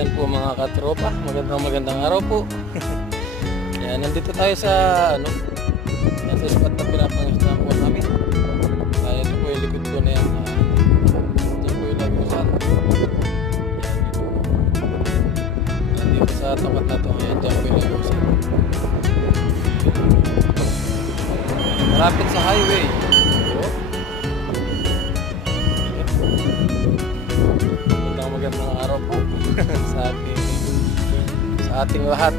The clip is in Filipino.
Ayan po mga katropa, magandang araw po. Ayan, nandito tayo sa sa spot na pinapangisda po namin. Ayan po yung likod ko na yan. Diyan po yung lagusan. Nandito sa tapat na to. Ayan, diyan po yung lagusan. Malapit sa highway. Magandang araw po sa ating lahat.